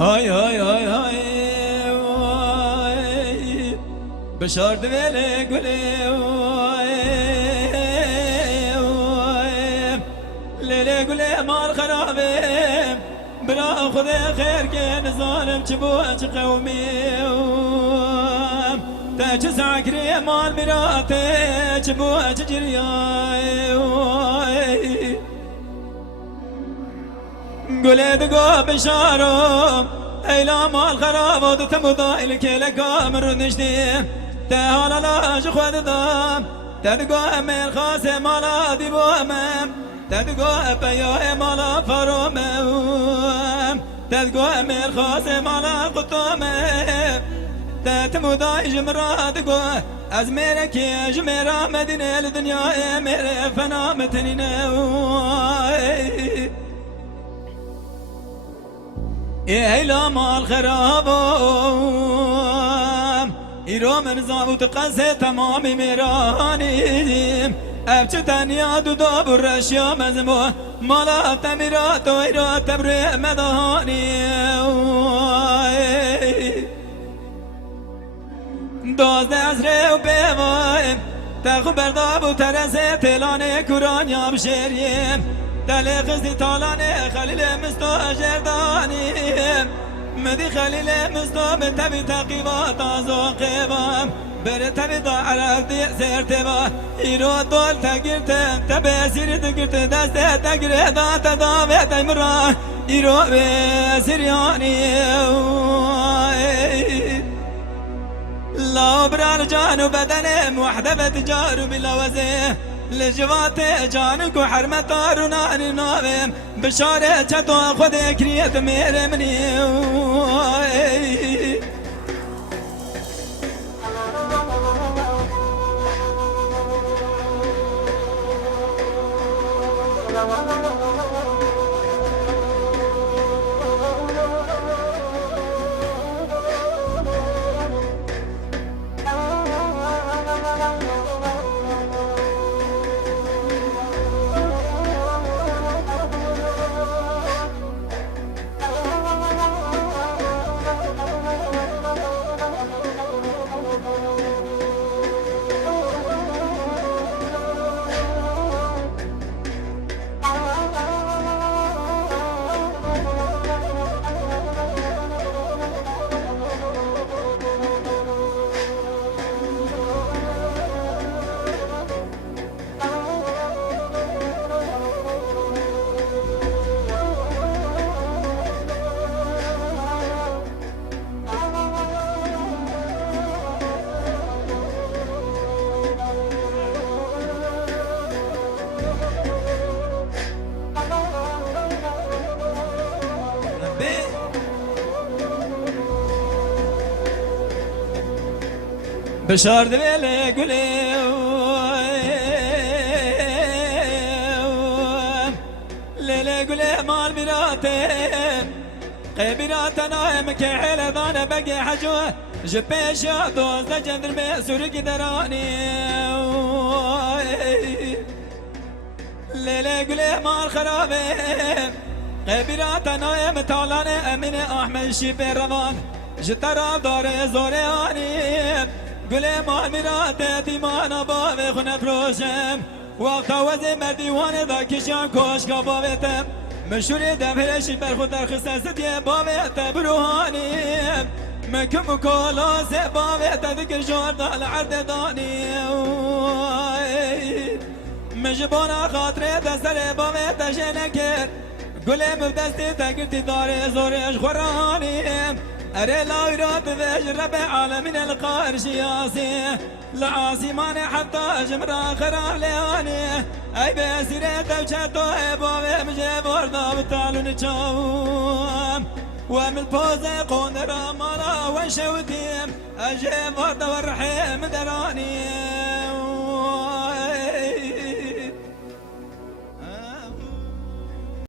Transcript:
هاي هاي هاي هاي بشارد ويلي قولي ليلي قولي مال خرابي برا خذي خير كين ظالم جبوج قومي تاج ساكري مال مراتي جبوج جرياي قولي دقو بشارو ايلا مال خراب وتمضى الكيل كامر نجدي تهالا لاج خود دام تدقو امير خاسي مالا ديبو امام تدقو بيو مالا فروم تدقو امير خاسي مالا قطوم تتمضى جمرا دقو از ميركي جميرا مدينة الدنيا امير فنا متنين إيلا مال خرابم إيرو من زاوت قصة تمام ميراني أبجد تنيا دو برشيا مزمو مالا تميرات وإيرو تبري مدهاني دوز عزري وبيوايم تخبر دابو ترسي تلاني كورانيا بشيريم تلي خزي طالاني خليل مستاجر داني مدي خليل مستوى تبي تقيبات ازوقيبام برتبي ضاع دي سيرتبا يرو دول تقرت تبي سير تقرت دست تقرت تداوي تمرا يرو سرياني لا بران جانو بدن وحده بتجار بلا وزي لجوات جانك وحرمت روناني نوم بشارة تو خود كريت مير مني بشار دبيلي قولي ليلي قولي مال مراتي قبيرات نايم كحيل ضان بقي حجوه جبيش يا دوز جندر بسورق دراني ليلي قولي مال خرابي قبيرات نايم طالاني امين احمد شيبي روان جترا دار زورياني قولي مال مراتي ديمانا بابي خنا فروشم وقتا وزي مرديوان دا كشام كوشكا بابيتم مشوري دفرشي برخو در خساستي بابيتا بروهاني مكم كولا سي بابيتا ذكر جوردا العرض داني مجبونا خاطري دسر بابيتا جنكر قولي مبدستي تقرتي داري زوريش خوراني أري لا يراد ذيش ربع عالمين القهر شياسي لعاسي ماني حتى جمرا خرار لياني أي بسيري توشتو إبوه مجيب وردا بتالو نجاوم ومن بوزي قون درامالا وشوتيم أجيب وردا والرحيم دراني